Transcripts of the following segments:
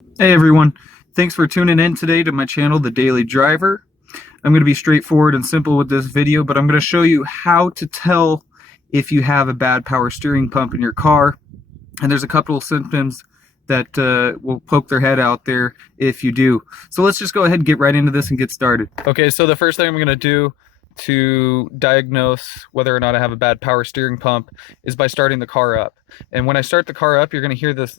Hey everyone, thanks for tuning in today to my channel, The Daily Driver. I'm going to be straightforward and simple with this video, but I'm going to show you how to tell if you have a bad power steering pump in your car. And there's a couple of symptoms that will poke their head out there if you do. So let's just go ahead and get right into this and get started. Okay, so the first thing I'm going to do to diagnose whether or not I have a bad power steering pump is by starting the car up. And when I start the car up, you're going to hear this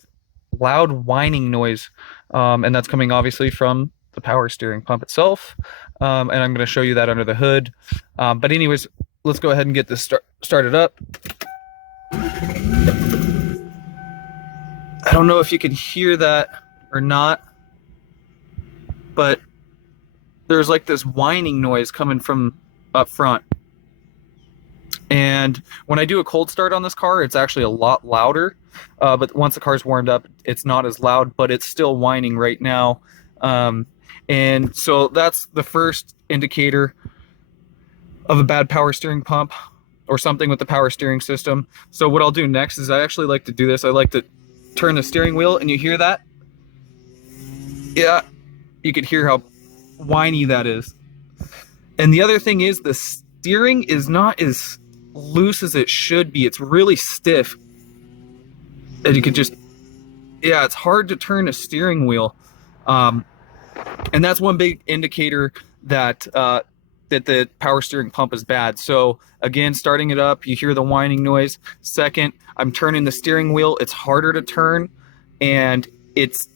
loud whining noise, and that's coming obviously from the power steering pump itself, and I'm going to show you that under the hood. But anyways, let's go ahead and get this started up. I don't know if you can hear that or not, but there's like this whining noise coming from up front. And when I do a cold start on this car, it's actually a lot louder. But once the car's warmed up, it's not as loud, but it's still whining right now. And so that's the first indicator of a bad power steering pump or something with the power steering system. So what I'll do next is I actually like to do this. I like to turn the steering wheel, and you hear that? Yeah, you could hear how whiny that is. And the other thing is the steering is not as loose as it should be. It's really stiff. And you could just, yeah, it's hard to turn a steering wheel. And that's one big indicator that that the power steering pump is bad. So again, starting it up, you hear the whining noise. Second, I'm turning the steering wheel. It's harder to turn, and it's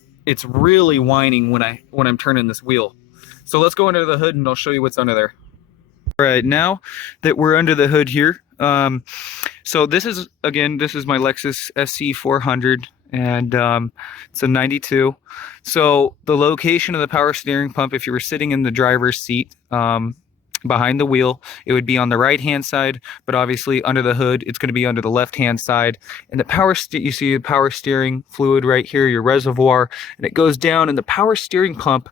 really whining when I'm turning this wheel. So let's go under the hood and I'll show you what's under there. All right, now that we're under the hood here, so this is my Lexus SC 400, and it's a 92. So the location of the power steering pump, if you were sitting in the driver's seat behind the wheel, it would be on the right hand side, but obviously under the hood it's going to be under the left hand side. And the you see the power steering fluid right here, your reservoir, and it goes down, and the power steering pump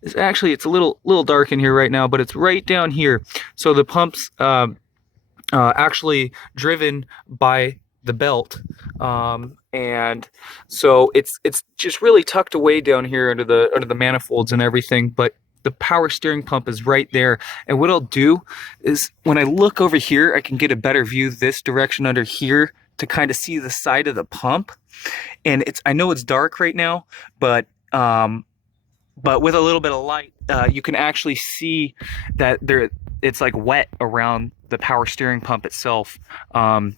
is actually, it's a little dark in here right now, but it's right down here. So the pump's actually driven by the belt, and so it's just really tucked away down here under the manifolds and everything, but the power steering pump is right there. And what I'll do is when I look over here, I can get a better view this direction under here to kind of see the side of the pump. And I know it's dark right now, but with a little bit of light, you can actually see that it's like wet around the power steering pump itself. And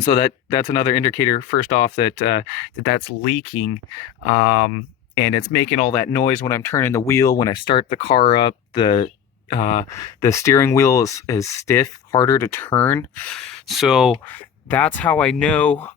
so that's another indicator, first off, that's leaking. And it's making all that noise when I'm turning the wheel. When I start the car up, the steering wheel is stiff, harder to turn. So that's how I know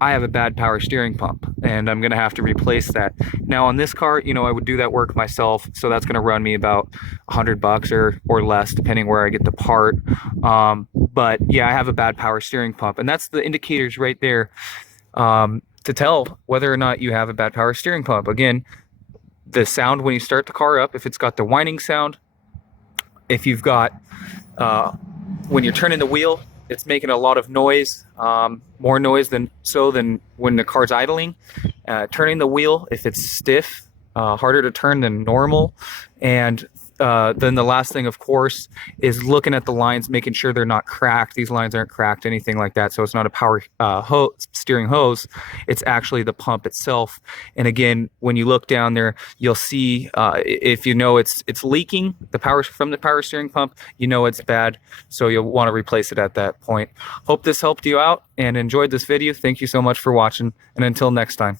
I have a bad power steering pump, and I'm going to have to replace that. Now on this car, I would do that work myself, so that's going to run me about $100 or less, depending where I get the part. But yeah, I have a bad power steering pump, and that's the indicators right there to tell whether or not you have a bad power steering pump. Again, the sound when you start the car up, if it's got the whining sound, if you've got when you're turning the wheel, it's making a lot of noise, more noise than when the car's idling. Turning the wheel, if it's stiff, harder to turn than normal. And then the last thing, of course, is looking at the lines, making sure they're not cracked. These lines aren't cracked, anything like that. So it's not a power steering hose. It's actually the pump itself. And again, when you look down there, you'll see if you know it's leaking the power from the power steering pump, it's bad. So you'll want to replace it at that point. Hope this helped you out and enjoyed this video. Thank you so much for watching, and until next time.